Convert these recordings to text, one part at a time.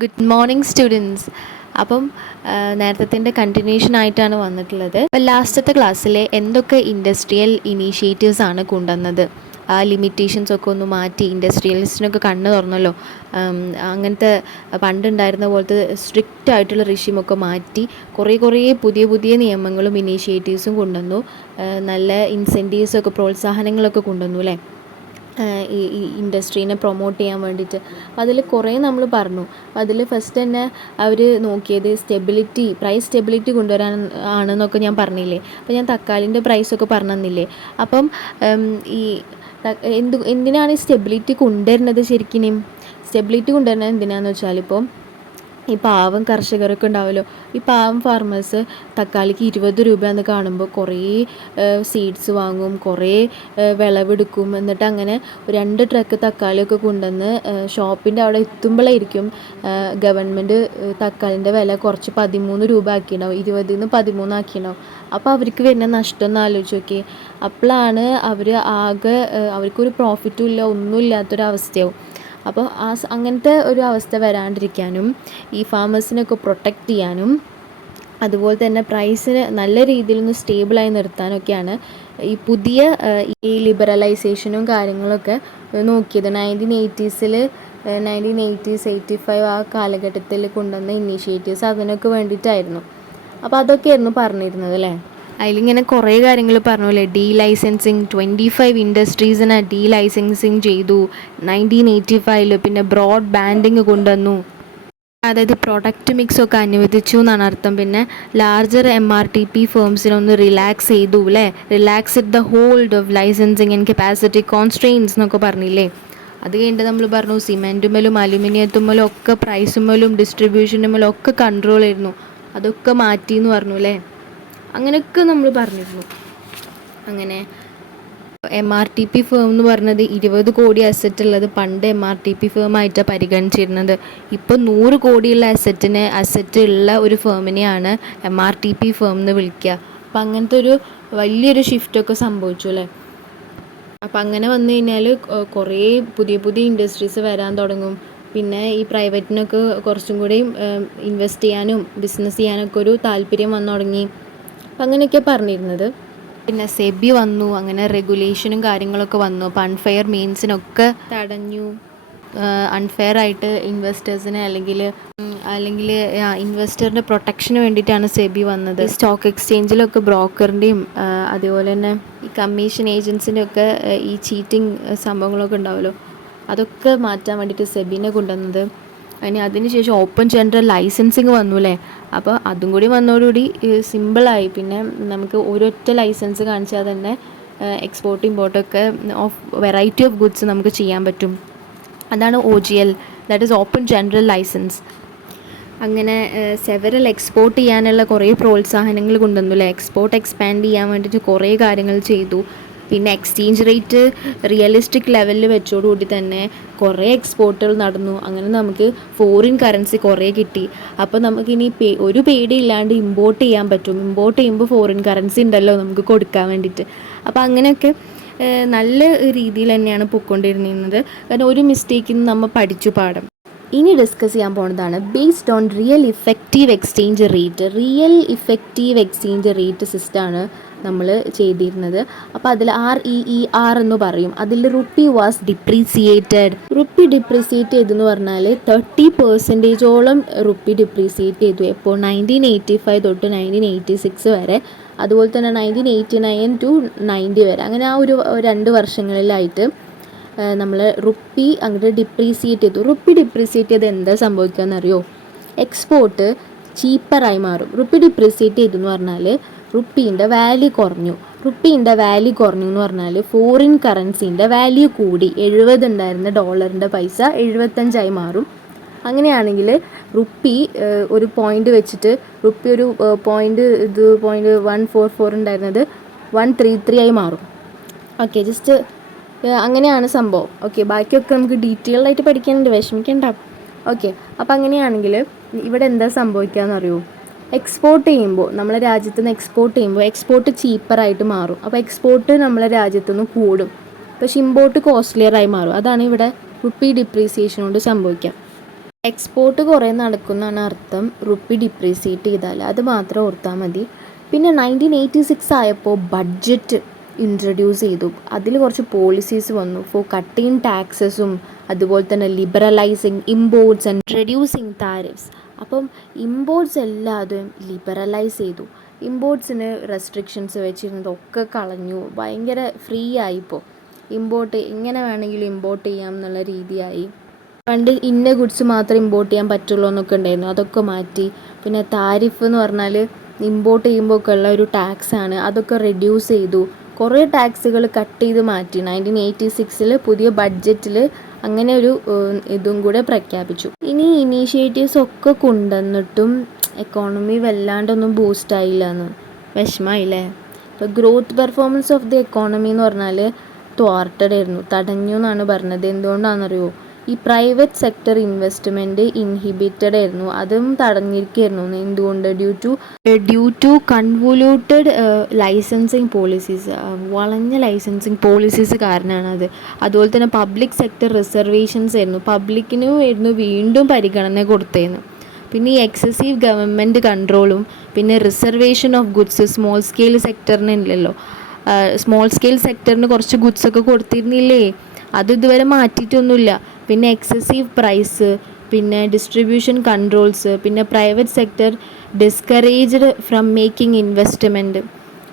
Good morning students. അപ്പം നേരത്തെ continuation ആയിട്ടാണ് വന്നിട്ടുള്ളത്. അപ്പം ലാസ്റ്റത്തെ ക്ലാസ്സിൽ എന്തൊക്കെ ഇൻഡസ്ട്രിയൽ ഇനീഷ്യേറ്റീവ്സ് ആണ് കൊണ്ടുവന്നത്, ആ ലിമിറ്റേഷൻസ് ഒക്കെ ഒന്ന് മാറ്റി ഇൻഡസ്ട്രിയലിസ്റ്റിനൊക്കെ കണ്ണ് തുറന്നല്ലോ. അങ്ങനത്തെ പണ്ടുണ്ടായിരുന്ന പോലത്തെ സ്ട്രിക്റ്റ് ആയിട്ടുള്ള റിഷ്യമൊക്കെ മാറ്റി കുറേ പുതിയ പുതിയ നിയമങ്ങളും ഇനീഷ്യേറ്റീവ്സും കൊണ്ടുവന്നു. നല്ല ഇൻസെൻറ്റീവ്സൊക്കെ പ്രോത്സാഹനങ്ങളൊക്കെ കൊണ്ടുവന്നു അല്ലേ, ഈ ഇൻഡസ്ട്രീനെ പ്രൊമോട്ട് ചെയ്യാൻ വേണ്ടിയിട്ട്. അപ്പോൾ അതിൽ കുറേ നമ്മൾ പറഞ്ഞു. അപ്പോൾ അതിൽ ഫസ്റ്റ് തന്നെ അവർ നോക്കിയത് പ്രൈസ് സ്റ്റെബിലിറ്റി കൊണ്ടുവരാൻ ആണെന്നൊക്കെ ഞാൻ പറഞ്ഞില്ലേ. അപ്പോൾ ഞാൻ തക്കാളിൻ്റെ പ്രൈസൊക്കെ പറഞ്ഞു തന്നില്ലേ. അപ്പം ഈ എന്തിനാണ് ഈ സ്റ്റെബിലിറ്റി കൊണ്ടുവരുന്നത്? ശരിക്കും സ്റ്റെബിലിറ്റി കൊണ്ടുവരുന്നത് എന്തിനാണെന്ന് വെച്ചാൽ, ഇപ്പോൾ ഈ പാവം കർഷകരൊക്കെ ഉണ്ടാവുമല്ലോ, ഈ പാവം ഫാർമേഴ്സ് തക്കാളിക്ക് 20 രൂപയെന്ന് കാണുമ്പോൾ കുറേ സീഡ്സ് വാങ്ങും, കുറേ വിളവെടുക്കും. എന്നിട്ട് അങ്ങനെ 2 ട്രക്ക് തക്കാളിയൊക്കെ കൊണ്ടുവന്ന് ഷോപ്പിൻ്റെ അവിടെ എത്തുമ്പോഴായിരിക്കും ഗവൺമെൻറ് തക്കാളിൻ്റെ വില കുറച്ച് 13 രൂപ ആക്കിയിട്ടുണ്ടാവും, 20 നിന്ന് 13 ആക്കിയിട്ടുണ്ടാവും. അപ്പോൾ അവർക്ക് വരുന്ന നഷ്ടം ഒന്ന് ആലോചിച്ച് നോക്കി. അപ്പോഴാണ് അവർക്കൊരു പ്രോഫിറ്റും ഇല്ല, ഒന്നും ഇല്ലാത്തൊരവസ്ഥയാവും. അപ്പോൾ അങ്ങനത്തെ ഒരു അവസ്ഥ വരാണ്ടിരിക്കാനും ഈ ഫാമേഴ്സിനൊക്കെ പ്രൊട്ടക്റ്റ് ചെയ്യാനും അതുപോലെ തന്നെ പ്രൈസിന് നല്ല രീതിയിലൊന്ന് സ്റ്റേബിളായി നിർത്താനൊക്കെയാണ് ഈ പുതിയ ഈ ലിബറലൈസേഷനും കാര്യങ്ങളൊക്കെ നോക്കിയത്. 1980s 85 ആ കാലഘട്ടത്തിൽ കൊണ്ടുവന്ന ഇനീഷ്യേറ്റീവ്സ് അതിനൊക്കെ വേണ്ടിയിട്ടായിരുന്നു. അപ്പോൾ അതൊക്കെയായിരുന്നു പറഞ്ഞിരുന്നത് അല്ലേ. അതിലിങ്ങനെ കുറേ കാര്യങ്ങൾ പറഞ്ഞല്ലേ. ലൈസൻസിങ് 25 ഇൻഡസ്ട്രീസിനെ ലൈസൻസിങ് ചെയ്തു 1985. പിന്നെ ബ്രോഡ് ബാൻഡിങ് കൊണ്ടുവന്നു, അതായത് പ്രൊഡക്റ്റ് മിക്സ് ഒക്കെ അനുവദിച്ചു എന്നാണ് അർത്ഥം. പിന്നെ ലാർജർ MRTP ഫേംസിനൊന്ന് റിലാക്സ് ചെയ്തു അല്ലേ, relaxed the hold of licensing and capacity constraints എന്നൊക്കെ പറഞ്ഞില്ലേ. അത് കഴിഞ്ഞിട്ട് നമ്മൾ പറഞ്ഞു സിമെൻറ്റുമേലും അലുമിനിയത്തുമേലും ഒക്കെ പ്രൈസുമേലും ഡിസ്ട്രിബ്യൂഷനുമേലും ഒക്കെ കൺട്രോൾ ആയിരുന്നു, അതൊക്കെ മാറ്റി എന്ന് പറഞ്ഞു അല്ലേ. അങ്ങനെയൊക്കെ നമ്മൾ പറഞ്ഞിരുന്നു. അങ്ങനെ MRTP ഫേം എന്ന് പറഞ്ഞത് 20 കോടി അസറ്റ് ഉള്ളത് പണ്ട് MRTP ഫേമായിട്ടാണ് പരിഗണിച്ചിരുന്നത്. ഇപ്പോൾ 100 കോടിയുള്ള അസറ്റ് ഉള്ള ഒരു ഫേമിനെയാണ് MRTP ഫേം എന്ന് വിളിക്കുക. അപ്പം അങ്ങനത്തെ ഒരു വലിയൊരു ഷിഫ്റ്റൊക്കെ സംഭവിച്ചു അല്ലേ. അപ്പം അങ്ങനെ വന്നു കഴിഞ്ഞാൽ കുറേ പുതിയ ഇൻഡസ്ട്രീസ് വരാൻ തുടങ്ങും. പിന്നെ ഈ പ്രൈവറ്റിനൊക്കെ കുറച്ചും കൂടി ഇൻവെസ്റ്റ് ചെയ്യാനും ബിസിനസ് ചെയ്യാനൊക്കെ ഒരു താല്പര്യം വന്നു തുടങ്ങി. അപ്പം അങ്ങനെയൊക്കെ പറഞ്ഞിരുന്നത്. പിന്നെ സെബി വന്നു, അങ്ങനെ റെഗുലേഷനും കാര്യങ്ങളൊക്കെ വന്നു. അപ്പോൾ അൺഫെയർ മീൻസിനൊക്കെ തടഞ്ഞു. അൺഫെയർ ആയിട്ട് ഇൻവെസ്റ്റേഴ്സിനെ അല്ലെങ്കിൽ ഇൻവെസ്റ്ററിൻ്റെ പ്രൊട്ടക്ഷന് വേണ്ടിയിട്ടാണ് സെബി വന്നത്. സ്റ്റോക്ക് എക്സ്ചേഞ്ചിലൊക്കെ ബ്രോക്കറിൻ്റെയും അതുപോലെ തന്നെ ഈ കമ്മീഷൻ ഏജൻസിൻ്റെ ഒക്കെ ഈ ചീറ്റിംഗ് സംഭവങ്ങളൊക്കെ ഉണ്ടാവുമല്ലോ, അതൊക്കെ മാറ്റാൻ വേണ്ടിയിട്ട് സെബിനെ കൊണ്ടുവന്നത്. അതിനുശേഷം ഓപ്പൺ ജനറൽ ലൈസൻസിങ് വന്നു അല്ലേ. അപ്പോൾ അതും കൂടി വന്നതോടുകൂടി സിമ്പിളായി. പിന്നെ നമുക്ക് ഒരൊറ്റ ലൈസൻസ് കാണിച്ചാൽ തന്നെ എക്സ്പോർട്ട് ഇമ്പോർട്ടൊക്കെ ഓഫ് വെറൈറ്റി ഓഫ് ഗുഡ്സ് നമുക്ക് ചെയ്യാൻ പറ്റും. അതാണ് OGL, that is open general licence. അങ്ങനെ സെവറൽ എക്സ്പോർട്ട് ചെയ്യാനുള്ള കുറേ പ്രോത്സാഹനങ്ങൾ കൊണ്ടുവന്നു അല്ലേ. എക്സ്പോർട്ട് എക്സ്പാൻഡ് ചെയ്യാൻ വേണ്ടിയിട്ട് കുറേ കാര്യങ്ങൾ ചെയ്തു. പിന്നെ എക്സ്ചേഞ്ച് റേറ്റ് റിയലിസ്റ്റിക് ലെവലിൽ വെച്ചോടുകൂടി തന്നെ കുറേ എക്സ്പോർട്ടുകൾ നടന്നു. അങ്ങനെ നമുക്ക് ഫോറിൻ കറൻസി കുറേ കിട്ടി. അപ്പോൾ നമുക്കിനി ഒരു പേടിയില്ലാണ്ട് ഇമ്പോർട്ട് ചെയ്യാൻ പറ്റും. ഇമ്പോർട്ട് ചെയ്യുമ്പോൾ ഫോറിൻ കറൻസി ഉണ്ടല്ലോ നമുക്ക് കൊടുക്കാൻ വേണ്ടിയിട്ട്. അപ്പോൾ അങ്ങനെയൊക്കെ നല്ല രീതിയിൽ തന്നെയാണ് പോയിക്കൊണ്ടിരുന്നത്. കാരണം ഒരു മിസ്റ്റേക്കിൽ നിന്ന് നമ്മൾ പഠിച്ചു പാഠം. ഇനി ഡിസ്കസ് ചെയ്യാൻ പോകുന്നതാണ് based on real effective exchange rate സിസ്റ്റമാണ് നമ്മൾ ചെയ്തിരുന്നത്. അപ്പോൾ അതിൽ REER എന്ന് പറയും. അതിൽ rupee was depreciated. Rupee depreciate ചെയ്തെന്ന് പറഞ്ഞാൽ 30% റുപ്പി ഡിപ്രീസിയേറ്റ് ചെയ്തു. എപ്പോൾ 1985 തൊട്ട് 1986 വരെ, അതുപോലെ തന്നെ 1989 to 90 വരെ. അങ്ങനെ ആ ഒരു 2 വർഷങ്ങളിലായിട്ട് നമ്മൾ റുപ്പി അങ്ങോട്ട് ഡിപ്രീസിയേറ്റ് ചെയ്തു. റുപ്പി ഡിപ്രീസിയേറ്റ് ചെയ്ത് എന്താ സംഭവിക്കുക എന്നറിയോ? എക്സ്പോർട്ട് ചീപ്പറായി മാറും. റുപ്പി ഡിപ്രീസിയേറ്റ് ചെയ്തു എന്ന് പറഞ്ഞാൽ റുപ്പീൻ്റെ വാല്യൂ കുറഞ്ഞു എന്ന് പറഞ്ഞാൽ ഫോറിൻ കറൻസീൻ്റെ വാല്യൂ കൂടി. 70 ഉണ്ടായിരുന്ന ഡോളറിൻ്റെ പൈസ 75 മാറും. അങ്ങനെയാണെങ്കിൽ റുപ്പി ഒരു പോയിൻ്റ് വെച്ചിട്ട് റുപ്പി ഒരു പോയിൻ്റ് 144 ഉണ്ടായിരുന്നത് 133 ആയി മാറും. ഓക്കെ, ജസ്റ്റ് അങ്ങനെയാണ് സംഭവം. ഓക്കെ, ബാക്കിയൊക്കെ നമുക്ക് ഡീറ്റെയിൽഡ് ആയിട്ട് പഠിക്കാനുണ്ട്, വിഷമിക്കണ്ട. ഓക്കെ, അപ്പോൾ അങ്ങനെയാണെങ്കിൽ ഇവിടെ എന്താ സംഭവിക്കുക എന്നറിയോ? എക്സ്പോർട്ട് ചെയ്യുമ്പോൾ നമ്മളെ രാജ്യത്തു നിന്ന് എക്സ്പോർട്ട് ചീപ്പറായിട്ട് മാറും. അപ്പോൾ എക്സ്പോർട്ട് നമ്മളെ രാജ്യത്തു നിന്ന് കൂടും, പക്ഷെ ഇമ്പോർട്ട് കോസ്റ്റ്ലിയറായി മാറും. അതാണ് ഇവിടെ റുപ്പി ഡിപ്രീസിയേഷൻ കൊണ്ട് സംഭവിക്കുക. എക്സ്പോർട്ട് കുറേ നടക്കുന്നതാണ് അർത്ഥം, റുപ്പി ഡിപ്രീസിയേറ്റ് ചെയ്താൽ. അത് മാത്രം ഓർത്താൽ മതി. പിന്നെ 1986 ആയപ്പോൾ ബഡ്ജറ്റ് ഇൻട്രൊഡ്യൂസ് ചെയ്തു. അതിൽ കുറച്ച് പോളിസീസ് വന്നു ഫോർ കട്ടിങ് ടാക്സസും അതുപോലെ തന്നെ ലിബറലൈസിങ് ഇമ്പോർട്ട്സ് ആൻഡ് റെഡ്യൂസിങ് താരിഫ്സ്. അപ്പം ഇമ്പോർട്ട്സ് എല്ലാതും ലിബറലൈസ് ചെയ്തു. ഇമ്പോർട്ട്സിന് റെസ്ട്രിക്ഷൻസ് വെച്ചിരുന്നതൊക്കെ കളഞ്ഞു. ഭയങ്കര ഫ്രീ ആയിപ്പോൾ. ഇമ്പോർട്ട് എങ്ങനെ വേണമെങ്കിലും ഇമ്പോർട്ട് ചെയ്യാം എന്നുള്ള രീതിയായി. പണ്ട് ഇന്ന ഗുഡ്സ് മാത്രമേ ഇമ്പോർട്ട് ചെയ്യാൻ പറ്റുള്ളൂ എന്നൊക്കെ ഉണ്ടായിരുന്നു, അതൊക്കെ മാറ്റി. പിന്നെ താരിഫ് എന്ന് പറഞ്ഞാൽ ഇമ്പോർട്ട് ചെയ്യുമ്പോൾ ഒക്കെ ഉള്ള ഒരു ടാക്സാണ്, അതൊക്കെ റെഡ്യൂസ് ചെയ്തു. കുറേ ടാക്സുകൾ കട്ട് ചെയ്ത് മാറ്റി. 1986 പുതിയ ബഡ്ജറ്റിൽ അങ്ങനെ ഒരു ഇതും കൂടെ പ്രഖ്യാപിച്ചു. ഇനി ഇനീഷ്യേറ്റീവ്സ് ഒക്കെ കൊണ്ടുവന്നിട്ടും എക്കോണമി വല്ലാണ്ടൊന്നും ബൂസ്റ്റ് ആയില്ല എന്ന് വിഷമമായില്ലേ. ഇപ്പോൾ growth performance of the economy എന്ന് പറഞ്ഞാൽ ത്വാർട്ടഡ് ആയിരുന്നു, തടഞ്ഞു എന്നാണ് പറഞ്ഞത്. എന്തുകൊണ്ടാണെന്നറിയോ? ഈ പ്രൈവറ്റ് സെക്ടർ ഇൻവെസ്റ്റ്മെൻറ്റ് ഇൻഹിബിറ്റഡ് ആയിരുന്നു, അതും തടഞ്ഞിരിക്കുകയായിരുന്നു. എന്തുകൊണ്ട്? ഡ്യൂ ടു കൺവോല്യൂട്ടഡ് ലൈസൻസിങ് പോളിസീസ്, വളഞ്ഞ ലൈസൻസിങ് പോളിസീസ് കാരണമാണ് അത്. അതുപോലെ തന്നെ പബ്ലിക് സെക്ടർ റിസർവേഷൻസ് ആയിരുന്നു, പബ്ലിക്കിനും ആയിരുന്നു വീണ്ടും പരിഗണന കൊടുത്തേന്ന്. പിന്നെ ഈ എക്സസീവ് ഗവൺമെൻറ് കൺട്രോളും പിന്നെ reservation of goods small scale സെക്ടറിന് ഇല്ലല്ലോ. സ്മോൾ സ്കെയിൽ സെക്ടറിന് കുറച്ച് ഗുഡ്സൊക്കെ കൊടുത്തിരുന്നില്ലേ, അത് ഇതുവരെ മാറ്റിയിട്ടൊന്നുമില്ല. പിന്നെ എക്സസീവ് പ്രൈസ്, പിന്നെ ഡിസ്ട്രിബ്യൂഷൻ കൺട്രോൾസ്, പിന്നെ private sector discouraged from making investment.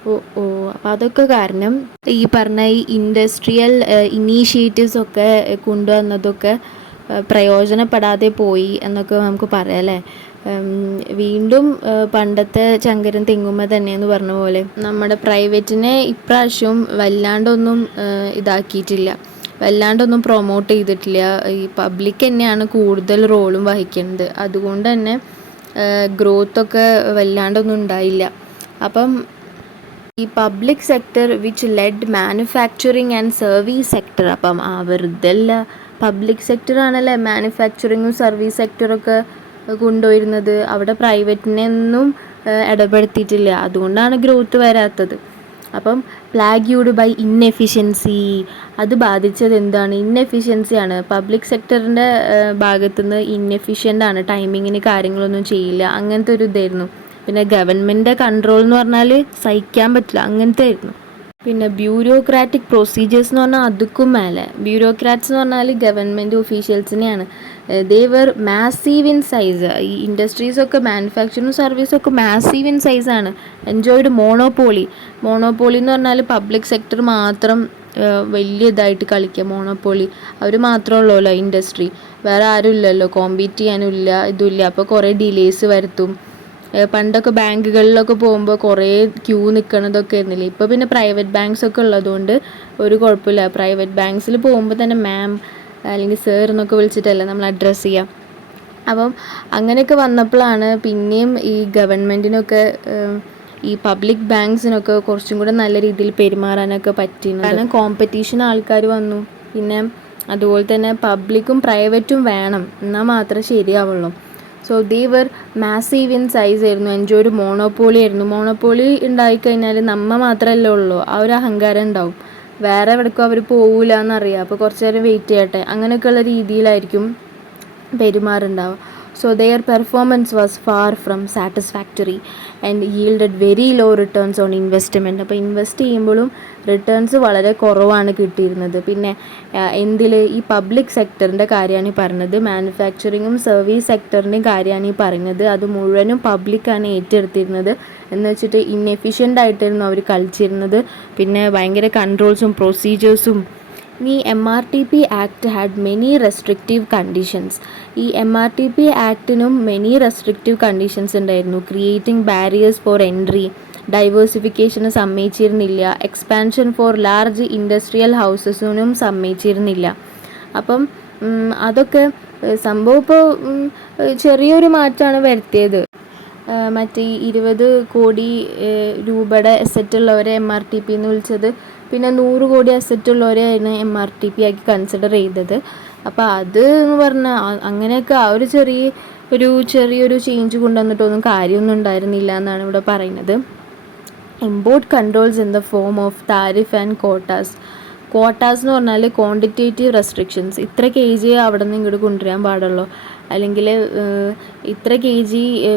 അപ്പോൾ അതൊക്കെ കാരണം ഈ പറഞ്ഞ ഈ ഇൻഡസ്ട്രിയൽ ഇനീഷ്യേറ്റീവ്സ് ഒക്കെ കൊണ്ടുവന്നതൊക്കെ പ്രയോജനപ്പെടാതെ പോയി എന്നൊക്കെ നമുക്ക് പറയാം അല്ലേ. വീണ്ടും പണ്ടത്തെ ചങ്കരൻ തെങ്ങുമ്മ തന്നെയെന്ന് പറഞ്ഞ പോലെ നമ്മുടെ പ്രൈവറ്റിനെ ഇപ്രാവശ്യവും വല്ലാണ്ടൊന്നും ഇതാക്കിയിട്ടില്ല, വല്ലാണ്ടൊന്നും പ്രൊമോട്ട് ചെയ്തിട്ടില്ല. ഈ പബ്ലിക് തന്നെയാണ് കൂടുതൽ റോളും വഹിക്കുന്നത്. അതുകൊണ്ട് തന്നെ ഗ്രോത്തൊക്കെ വല്ലാണ്ടൊന്നും ഉണ്ടായില്ല. അപ്പം ഈ public sector which led manufacturing and service sector, അപ്പം വെറുതല്ല, പബ്ലിക് സെക്ടറാണല്ലേ മാനുഫാക്ചറിങ്ങും സർവീസ് സെക്ടറൊക്കെ കൊണ്ടുവരുന്നത്. അവിടെ പ്രൈവറ്റിനെ ഒന്നും ഇടപെടുത്തിയിട്ടില്ല, അതുകൊണ്ടാണ് ഗ്രോത്ത് വരാത്തത്. അപ്പം പ്ലാഗ്യൂഡ് ബൈ ഇന്നെഫിഷ്യൻസി, അത് ബാധിച്ചത് എന്താണ്? ഇന്നെഫിഷ്യൻസിയാണ്. പബ്ലിക് സെക്ടറിൻ്റെ ഭാഗത്തുനിന്ന് ഇന്നെഫിഷ്യൻ്റ് ആണ്, ടൈമിങ്ങിന് കാര്യങ്ങളൊന്നും ചെയ്യില്ല, അങ്ങനത്തെ ഒരു ഇതായിരുന്നു. പിന്നെ ഗവൺമെൻറ് കൺട്രോൾ എന്ന് പറഞ്ഞാൽ സഹിക്കാൻ പറ്റില്ല, അങ്ങനത്തെ ആയിരുന്നു. പിന്നെ ബ്യൂറോക്രാറ്റിക് പ്രൊസീജിയേഴ്സ് എന്ന് പറഞ്ഞാൽ അതുക്കും മേലെ. ബ്യൂറോക്രാറ്റ്സ് എന്ന് പറഞ്ഞാൽ ഗവൺമെൻറ് ഒഫീഷ്യൽസിനെയാണ്. They were massive in size. ഈ ഇൻഡസ്ട്രീസൊക്കെ മാനുഫാക്ചറിങ് സർവീസൊക്കെ മാസീവ് ഇൻ സൈസാണ്. Enjoyed monopoly. മോണോപോളി എന്ന് പറഞ്ഞാൽ പബ്ലിക് സെക്ടർ മാത്രം വലിയ ഇതായിട്ട് കളിക്കുക. മോണോപോളി അവർ മാത്രമേ ഉള്ളൂല്ലോ ഇൻഡസ്ട്രി, വേറെ ആരും ഇല്ലല്ലോ, കോമ്പീറ്റ് ചെയ്യാനും ഇല്ല, ഇതുമില്ല. അപ്പോൾ കുറേ ഡിലേസ് വരുത്തും. പണ്ടൊക്കെ ബാങ്കുകളിലൊക്കെ പോകുമ്പോൾ കുറേ ക്യൂ നിൽക്കണതൊക്കെ ആയിരുന്നില്ലേ. ഇപ്പോൾ പിന്നെ പ്രൈവറ്റ് ബാങ്ക്സ് ഒക്കെ ഉള്ളതുകൊണ്ട് ഒരു കുഴപ്പമില്ല. പ്രൈവറ്റ് ബാങ്ക്സിൽ പോകുമ്പോൾ തന്നെ മാം അല്ലെങ്കിൽ സർ എന്നൊക്കെ വിളിച്ചിട്ടല്ലേ നമ്മൾ അഡ്രസ്സ് ചെയ്യുക. അപ്പം അങ്ങനെയൊക്കെ വന്നപ്പോഴാണ് പിന്നെയും ഈ ഗവൺമെൻറ്റിനൊക്കെ ഈ പബ്ലിക് ബാങ്ക്സിനൊക്കെ കുറച്ചും കൂടെ നല്ല രീതിയിൽ പെരുമാറാനൊക്കെ പറ്റിയിരുന്നു. കാരണം കോമ്പറ്റീഷൻ ആൾക്കാർ വന്നു. പിന്നെ അതുപോലെ തന്നെ പബ്ലിക്കും പ്രൈവറ്റും വേണം, എന്നാൽ മാത്രമേ ശരിയാവുള്ളൂ. So they were massive in size ആയിരുന്നു. ഒരു മോണോപോളി ആയിരുന്നു. മോണോപോളി ഉണ്ടായിക്കഴിഞ്ഞാൽ നമ്മ മാത്രമല്ലേ ഉള്ളൂ, ആ ഒരു അഹങ്കാരം ഉണ്ടാവും. വേറെ എവിടേക്കും അവർ പോകില്ല എന്നറിയാം, അപ്പോൾ കുറച്ച് നേരം വെയിറ്റ് ചെയ്യട്ടെ, അങ്ങനെയൊക്കെയുള്ള രീതിയിലായിരിക്കും പെരുമാറുണ്ടാവുക. So their performance was far from satisfactory and yielded very low returns on investment. അപ്പോൾ ഇൻവെസ്റ്റ് ചെയ്യുമ്പോഴും റിട്ടേൺസ് വളരെ കുറവാണ് കിട്ടിയിരുന്നത്. പിന്നെ എന്തിൽ? ഈ പബ്ലിക് സെക്ടറിൻ്റെ കാര്യമാണ് ഈ പറഞ്ഞത്. മാനുഫാക്ചറിങ്ങും സർവീസ് സെക്ടറിൻ്റെയും കാര്യമാണ് ഈ പറയുന്നത്. അത് മുഴുവനും പബ്ലിക്കാണ് ഏറ്റെടുത്തിരുന്നത്. എന്ന് വെച്ചിട്ട് ഇന്നെഫിഷ്യൻ്റ് ആയിട്ടായിരുന്നു അവർ കളിച്ചിരുന്നത്. പിന്നെ ഭയങ്കര കൺട്രോൾസും പ്രൊസീജിയേഴ്സും. ഈ MRTP act had many restrictive conditions. ഈ MRTP ആക്ടിനും മെനി റെസ്ട്രിക്റ്റീവ് കണ്ടീഷൻസ് ഉണ്ടായിരുന്നു. ക്രിയേറ്റിംഗ് ബാരിയേഴ്സ് ഫോർ എൻട്രി, ഡൈവേഴ്സിഫിക്കേഷന് സമ്മതിച്ചിരുന്നില്ല, എക്സ്പാൻഷൻ ഫോർ ലാർജ് ഇൻഡസ്ട്രിയൽ ഹൗസസിനും സമ്മതിച്ചിരുന്നില്ല. അപ്പം അതൊക്കെ സംഭവം ഇപ്പോൾ ചെറിയൊരു മാറ്റമാണ് വരുത്തിയത്. മറ്റേ 20 കോടി രൂപയുടെ അസറ്റ് ഉള്ളവരെ MRTP എന്ന് വിളിച്ചത്, പിന്നെ 100 കോടി അസറ്റ് ഉള്ളവരെയാണ് MRTP ആക്കി കൺസിഡർ ചെയ്തത്. അപ്പോൾ അത് എന്ന് പറഞ്ഞാൽ അങ്ങനെയൊക്കെ ആ ഒരു ചെറിയൊരു ചേഞ്ച് കൊണ്ടുവന്നിട്ടൊന്നും കാര്യമൊന്നും ഉണ്ടായിരുന്നില്ല എന്നാണ് ഇവിടെ പറയുന്നത്. Import controls in the form of tariff and quotas. Quotas എന്ന് പറഞ്ഞാൽ ക്വാണ്ടിറ്റേറ്റീവ് റെസ്ട്രിക്ഷൻസ്. ഇത്ര KG അവിടെ നിന്ന് ഇങ്ങോട്ട് കൊണ്ടുവരാൻ പാടുള്ളൂ, അല്ലെങ്കിൽ ഇത്ര kg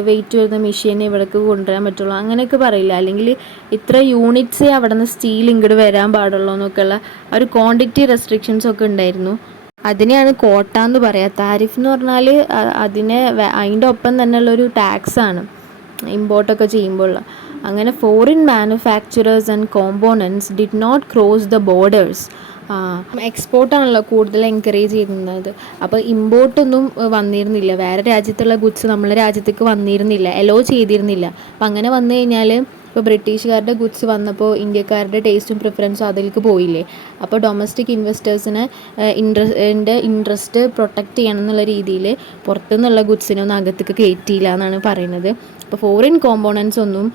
വെയിറ്റ് വരുന്ന മെഷീനെ ഇവിടേക്ക് കൊണ്ടുവരാൻ പറ്റുള്ളൂ അങ്ങനെയൊക്കെ പറയില്ല, അല്ലെങ്കിൽ ഇത്ര യൂണിറ്റ്സേ അവിടെ നിന്ന് സ്റ്റീൽ ഇങ്ങോട്ട് വരാൻ പാടുള്ളൂ എന്നൊക്കെയുള്ള ഒരു ക്വാണ്ടിറ്റി റെസ്ട്രിക്ഷൻസ് ഒക്കെ ഉണ്ടായിരുന്നു. അതിനെയാണ് കോട്ട എന്ന് പറയുക. താരിഫ് എന്ന് പറഞ്ഞാൽ അതിൻ്റെ ഒപ്പം തന്നെയുള്ളൊരു ടാക്സാണ് ഇമ്പോർട്ടൊക്കെ ചെയ്യുമ്പോൾ. അങ്ങനെ foreign manufacturers and components did not cross the borders. എക്സ്പോർട്ടാണല്ലോ കൂടുതൽ എൻകറേജ് ചെയ്യുന്നത്. അപ്പോൾ ഇമ്പോർട്ടൊന്നും വന്നിരുന്നില്ല, വേറെ രാജ്യത്തുള്ള ഗുഡ്സ് നമ്മളെ രാജ്യത്തേക്ക് വന്നിരുന്നില്ല, എലോ ചെയ്തിരുന്നില്ല. അപ്പം അങ്ങനെ വന്നു കഴിഞ്ഞാൽ ഇപ്പോൾ ബ്രിട്ടീഷുകാരുടെ ഗുഡ്സ് വന്നപ്പോൾ ഇന്ത്യക്കാരുടെ ടേസ്റ്റും പ്രിഫറൻസും അതിലേക്ക് പോയില്ലേ. അപ്പോൾ ഡൊമസ്റ്റിക് ഇൻവെസ്റ്റേഴ്സിന് ഇൻട്രസ്റ്റ് പ്രൊട്ടക്റ്റ് ചെയ്യണം എന്നുള്ള രീതിയിൽ പുറത്തുനിന്നുള്ള ഗുഡ്സിനൊന്നും അകത്തേക്ക് കയറ്റിയില്ല എന്നാണ് പറയുന്നത്. ഇപ്പോൾ ഫോറിൻ കോമ്പോണൻസ് ഒന്നും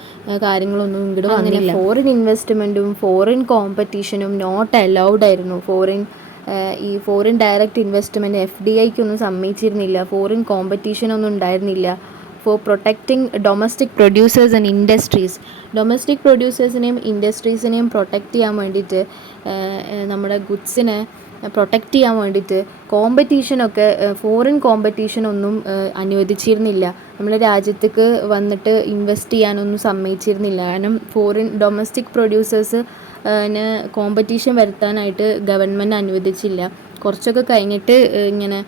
കാര്യങ്ങളൊന്നും ഇങ്ങോട്ട് വന്നില്ല. ഫോറിൻ ഇൻവെസ്റ്റ്മെൻറ്റും ഫോറിൻ കോമ്പറ്റീഷനും നോട്ട് അലൗഡ് ആയിരുന്നു. ഈ ഫോറിൻ ഡയറക്റ്റ് ഇൻവെസ്റ്റ്മെൻറ്റ് FDIക്കൊന്നും സമ്മതിച്ചിരുന്നില്ല. ഫോറിൻ കോമ്പറ്റീഷനൊന്നും ഉണ്ടായിരുന്നില്ല. For protecting domestic producers and industries. Domestic പ്രൊഡ്യൂസേഴ്സിനെയും ഇൻഡസ്ട്രീസിനെയും പ്രൊട്ടക്റ്റ് ചെയ്യാൻ വേണ്ടിയിട്ട്, നമ്മുടെ ഗുഡ്സിനെ പ്രൊട്ടക്റ്റ് ചെയ്യാൻ വേണ്ടിയിട്ട് കോമ്പറ്റീഷനൊക്കെ, ഫോറിൻ കോമ്പറ്റീഷനൊന്നും അനുവദിച്ചിരുന്നില്ല. നമ്മുടെ രാജ്യത്തേക്ക് വന്നിട്ട് ഇൻവെസ്റ്റ് ചെയ്യാനൊന്നും സമ്മതിച്ചിരുന്നില്ല. കാരണം ഡൊമസ്റ്റിക് പ്രൊഡ്യൂസേഴ്സ് കോമ്പറ്റീഷൻ വരുത്താനായിട്ട് ഗവൺമെൻറ് അനുവദിച്ചില്ല. കുറച്ചൊക്കെ കഴിഞ്ഞിട്ട് ഇങ്ങനെ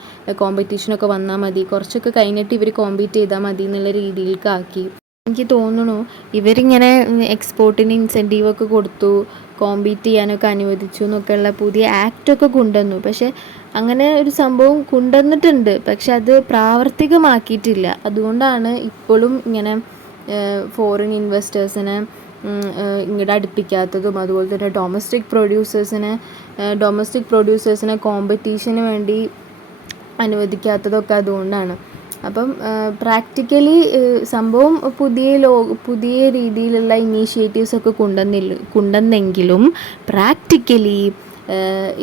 കോമ്പറ്റീഷനൊക്കെ വന്നാൽ മതി, കുറച്ചൊക്കെ കഴിഞ്ഞിട്ട് ഇവർ കോമ്പീറ്റ് ചെയ്താൽ മതി എന്നുള്ള രീതിയിലേക്കാക്കി. എനിക്ക് തോന്നുന്നു ഇവരിങ്ങനെ എക്സ്പോർട്ടിന് ഇൻസെൻറ്റീവൊക്കെ കൊടുത്തു, കോമ്പീറ്റ് ചെയ്യാനൊക്കെ അനുവദിച്ചു എന്നൊക്കെയുള്ള പുതിയ ആക്റ്റൊക്കെ കൊണ്ടുവന്നു. പക്ഷേ അങ്ങനെ ഒരു സംഭവം കൊണ്ടുവന്നിട്ടുണ്ട്, പക്ഷെ അത് പ്രാവർത്തികമാക്കിയിട്ടില്ല. അതുകൊണ്ടാണ് ഇപ്പോഴും ഇങ്ങനെ ഫോറിൻ ഇൻവെസ്റ്റേഴ്സിനെ ഇങ്ങോട്ട് അടുപ്പിക്കാത്തതും, അതുപോലെ തന്നെ ഡൊമസ്റ്റിക് പ്രൊഡ്യൂസേഴ്സിനെ കോമ്പറ്റീഷന് വേണ്ടി അനുവദിക്കാത്തതൊക്കെ അതുകൊണ്ടാണ്. അപ്പം പ്രാക്ടിക്കലി സംഭവം പുതിയ രീതിയിലുള്ള ഇനീഷ്യേറ്റീവ്സൊക്കെ കൊണ്ടുവന്നെങ്കിലും പ്രാക്ടിക്കലി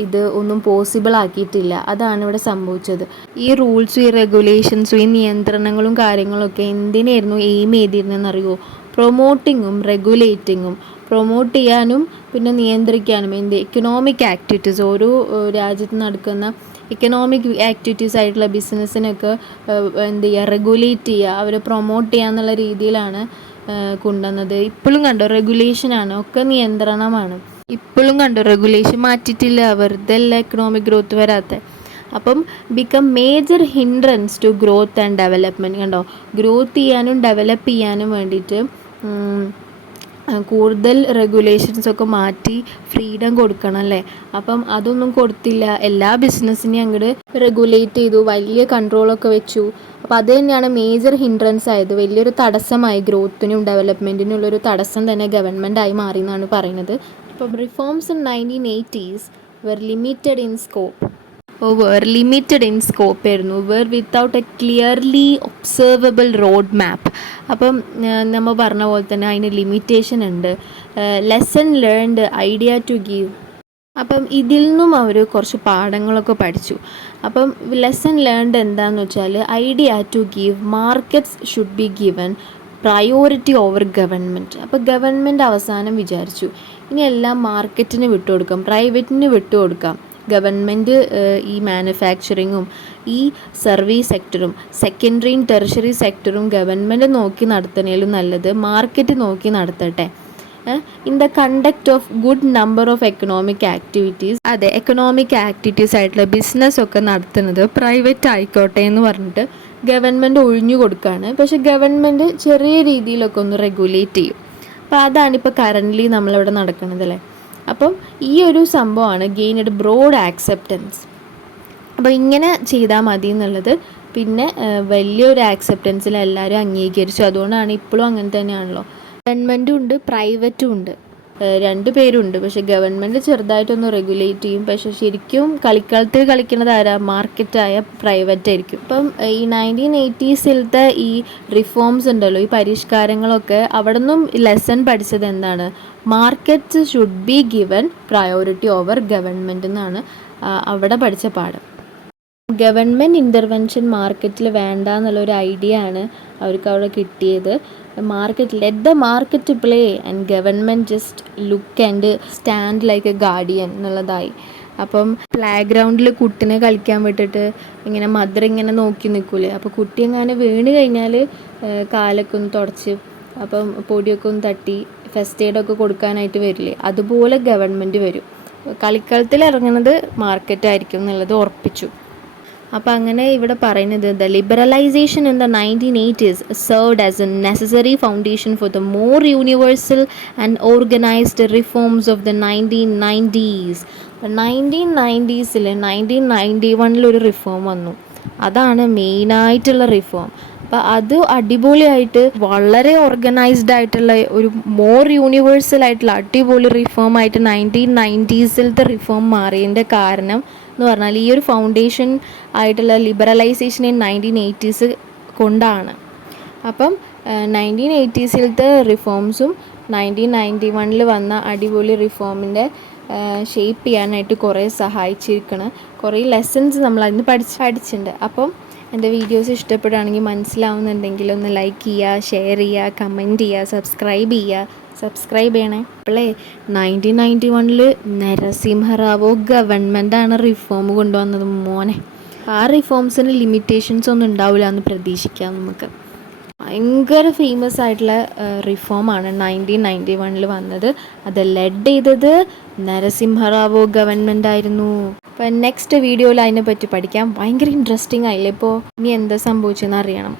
ഇത് ഒന്നും പോസിബിൾ ആക്കിയിട്ടില്ല. അതാണ് ഇവിടെ സംഭവിച്ചത്. ഈ റൂൾസും ഈ റെഗുലേഷൻസും ഈ നിയന്ത്രണങ്ങളും കാര്യങ്ങളൊക്കെ എന്തിനായിരുന്നു എയിം ചെയ്തിരുന്നതെന്നറിയുമോ? പ്രൊമോട്ടിങ്ങും റെഗുലേറ്റിങ്ങും. പ്രൊമോട്ട് ചെയ്യാനും പിന്നെ നിയന്ത്രിക്കാനും എക്കണോമിക് ആക്ടിവിറ്റീസ്, ഓരോ രാജ്യത്ത് നടക്കുന്ന എക്കണോമിക് ആക്ടിവിറ്റീസ് ആയിട്ടുള്ള ബിസിനസ്സിനൊക്കെ റെഗുലേറ്റ് ചെയ്യുക, അവരെ പ്രൊമോട്ട് ചെയ്യുക എന്നുള്ള രീതിയിലാണ് കൊണ്ടുവന്നത്. ഇപ്പോഴും കണ്ടോ റെഗുലേഷനാണ്, ഒക്കെ നിയന്ത്രണമാണ്. ഇപ്പോഴും കണ്ടോ റെഗുലേഷൻ മാറ്റിയിട്ടില്ല, വെറുതെ അല്ല എക്കണോമിക് ഗ്രോത്ത് വരാത്ത. അപ്പം become major hindrance to growth and development. കണ്ടോ, ഗ്രോത്ത് ചെയ്യാനും ഡെവലപ്പ് ചെയ്യാനും വേണ്ടിയിട്ട് കൂടുതൽ റെഗുലേഷൻസൊക്കെ മാറ്റി ഫ്രീഡം കൊടുക്കണം അല്ലേ. അപ്പം അതൊന്നും കൊടുത്തില്ല, എല്ലാ ബിസിനസ്സിനെയും അങ്ങോട്ട് റെഗുലേറ്റ് ചെയ്തു, വലിയ കൺട്രോളൊക്കെ വെച്ചു. അപ്പോൾ അത് തന്നെയാണ് മേജർ ഹിൻഡ്രൻസ് ആയത്, വലിയൊരു തടസ്സമായി ഗ്രോത്തിനും ഡെവലപ്മെൻറ്റിനുള്ളൊരു തടസ്സം തന്നെ ഗവൺമെൻറ്റായി മാറി എന്നാണ് പറയുന്നത്. അപ്പം reforms in 1980s were limited in scope. ആയിരുന്നു, without a clearly observable road map. അപ്പം നമ്മൾ പറഞ്ഞ പോലെ തന്നെ അതിന് ലിമിറ്റേഷൻ ഉണ്ട്. Lesson learned, idea to give. അപ്പം ഇതിൽ നിന്നും അവർ കുറച്ച് പാഠങ്ങളൊക്കെ പഠിച്ചു. അപ്പം ലെസൺ ലേൺഡ് എന്താണെന്ന് വെച്ചാൽ idea to give markets should be given priority over government. അപ്പോൾ ഗവൺമെൻറ് അവസാനം വിചാരിച്ചു ഇനി എല്ലാം മാർക്കറ്റിന് വിട്ടുകൊടുക്കാം, പ്രൈവറ്റിന് വിട്ടുകൊടുക്കാം. ഗവൺമെൻറ് ഈ മാനുഫാക്ചറിങ്ങും ഈ സർവീസ് സെക്ടറും സെക്കൻഡറിയും ടെർഷറി സെക്ടറും ഗവൺമെൻറ് നോക്കി നടത്തുന്നതിലും നല്ലത് മാർക്കറ്റ് നോക്കി നടത്തട്ടെ. In the conduct of good number of economic activities. അതെ, എക്കണോമിക് ആക്ടിവിറ്റീസ് ആയിട്ടുള്ള ബിസിനസ്സൊക്കെ നടത്തുന്നത് പ്രൈവറ്റ് ആയിക്കോട്ടെ എന്ന് പറഞ്ഞിട്ട് ഗവൺമെൻറ് ഒഴിഞ്ഞു കൊടുക്കുകയാണ്. പക്ഷെ ഗവൺമെൻറ് ചെറിയ രീതിയിലൊക്കെ ഒന്ന് റെഗുലേറ്റ് ചെയ്യും. അപ്പോൾ അതാണിപ്പോൾ കറൻ്റ്ലി നമ്മളിവിടെ നടക്കുന്നത് അല്ലേ. അപ്പം ഈ ഒരു സംഭവമാണ് ഗെയിൻഡ് ബ്രോഡ് ആക്സെപ്റ്റൻസ്. അപ്പോൾ ഇങ്ങനെ ചെയ്താൽ മതി എന്നുള്ളത് പിന്നെ വലിയൊരു ആക്സെപ്റ്റൻസിൽ എല്ലാവരും അംഗീകരിച്ചു. അതുകൊണ്ടാണ് ഇപ്പോഴും അങ്ങനെ തന്നെയാണല്ലോ. ഗവൺമെൻറ്റും ഉണ്ട് പ്രൈവറ്റും ഉണ്ട്, രണ്ടുപേരുണ്ട്. പക്ഷേ ഗവൺമെൻറ് ചെറുതായിട്ടൊന്ന് റെഗുലേറ്റ് ചെയ്യും, പക്ഷേ ശരിക്കും കളിക്കളത്തിൽ കളിക്കുന്നത് ആരാ? മാർക്കറ്റായ പ്രൈവറ്റ് ആയിരിക്കും. ഇപ്പം ഈ 1980s ഈ റിഫോംസ് ഉണ്ടല്ലോ, ഈ പരിഷ്കാരങ്ങളൊക്കെ അവിടെ നിന്നും ലെസൺ പഠിച്ചത് എന്താണ്? Markets should be given priority over government എന്നാണ് അവിടെ പഠിച്ച പാഠം. ഗവൺമെൻറ് ഇൻ്റർവെൻഷൻ മാർക്കറ്റിൽ വേണ്ട എന്നുള്ളൊരു ഐഡിയ ആണ് അവർക്ക് അവിടെ കിട്ടിയത്. Let the market play and government just look and stand like a guardian എന്നുള്ളതായി. അപ്പം പ്ലേ ഗ്രൗണ്ടിൽ കുട്ടിനെ കളിക്കാൻ വിട്ടിട്ട് ഇങ്ങനെ മദർ ഇങ്ങനെ നോക്കി നിൽക്കൂലേ, അപ്പോൾ കുട്ടി എങ്ങനെ വീണ് കഴിഞ്ഞാൽ കാലൊക്കെ ഒന്ന് തുടച്ച് അപ്പം പൊടിയൊക്കെ ഒന്ന് തട്ടി ഫസ്റ്റ് എയ്ഡൊക്കെ കൊടുക്കാനായിട്ട് വരില്ലേ, അതുപോലെ ഗവൺമെൻറ് വരും. കളിക്കളത്തിൽ ഇറങ്ങുന്നത് മാർക്കറ്റായിരിക്കും എന്നുള്ളത് ഉറപ്പിച്ചു. അപ്പോൾ അങ്ങനെ ഇവിടെ പറയുന്നത് the liberalisation in the 1980s served as a necessary foundation for the more universal and organised reforms of the 1990s. 1990s 1991 ഒരു റിഫോം വന്നു, അതാണ് മെയിനായിട്ടുള്ള റിഫോം. അപ്പോൾ അത് അടിപൊളിയായിട്ട് വളരെ ഓർഗനൈസ്ഡ് ആയിട്ടുള്ള ഒരു മോർ യൂണിവേഴ്സൽ ആയിട്ടുള്ള അടിപൊളി റിഫോം ആയിട്ട് 1990s റിഫോം മാറിയതിൻ്റെ കാരണം എന്ന് പറഞ്ഞാൽ ഈ ഒരു ഫൗണ്ടേഷൻ ആയിട്ടുള്ള ലിബറലൈസേഷൻ ഇൻ 1980s കൊണ്ടാണ്. അപ്പം 1980s റിഫോംസും 1991 വന്ന അടിപൊളി റിഫോമിൻ്റെ ഷേപ്പ് ചെയ്യാനായിട്ട് കുറേ സഹായിച്ചിരിക്കണം. കുറേ ലെസൺസ് നമ്മൾ അതിന് പഠിച്ചിട്ടുണ്ട്. അപ്പം എൻ്റെ വീഡിയോസ് ഇഷ്ടപ്പെടുകയാണെങ്കിൽ, മനസ്സിലാവുന്നുണ്ടെങ്കിൽ ഒന്ന് ലൈക്ക് ചെയ്യുക, ഷെയർ ചെയ്യുക, കമൻറ്റ് ചെയ്യുക, സബ്സ്ക്രൈബ് ചെയ്യണേ. അപ്പോളേ 1991 നരസിംഹറാവു ഗവൺമെൻറ്റാണ് റിഫോം കൊണ്ടുവന്നത് മോനെ. ആ റിഫോംസിന് ലിമിറ്റേഷൻസ് ഒന്നും ഉണ്ടാവില്ല എന്ന് പ്രതീക്ഷിക്കാം നമുക്ക്. ഭയങ്കര ഫേമസ് ആയിട്ടുള്ള റിഫോമാണ് 1991 വന്നത്. അത് ലെഡ് ചെയ്തത് നരസിംഹറാവു ഗവൺമെൻറ് ആയിരുന്നു. അപ്പം നെക്സ്റ്റ് വീഡിയോയിൽ അതിനെപ്പറ്റി പഠിക്കാം. ഭയങ്കര ഇൻട്രസ്റ്റിംഗ് ആയില്ലേ? ഇപ്പോൾ ഇനി എന്താ സംഭവിച്ചതെന്ന് അറിയണം.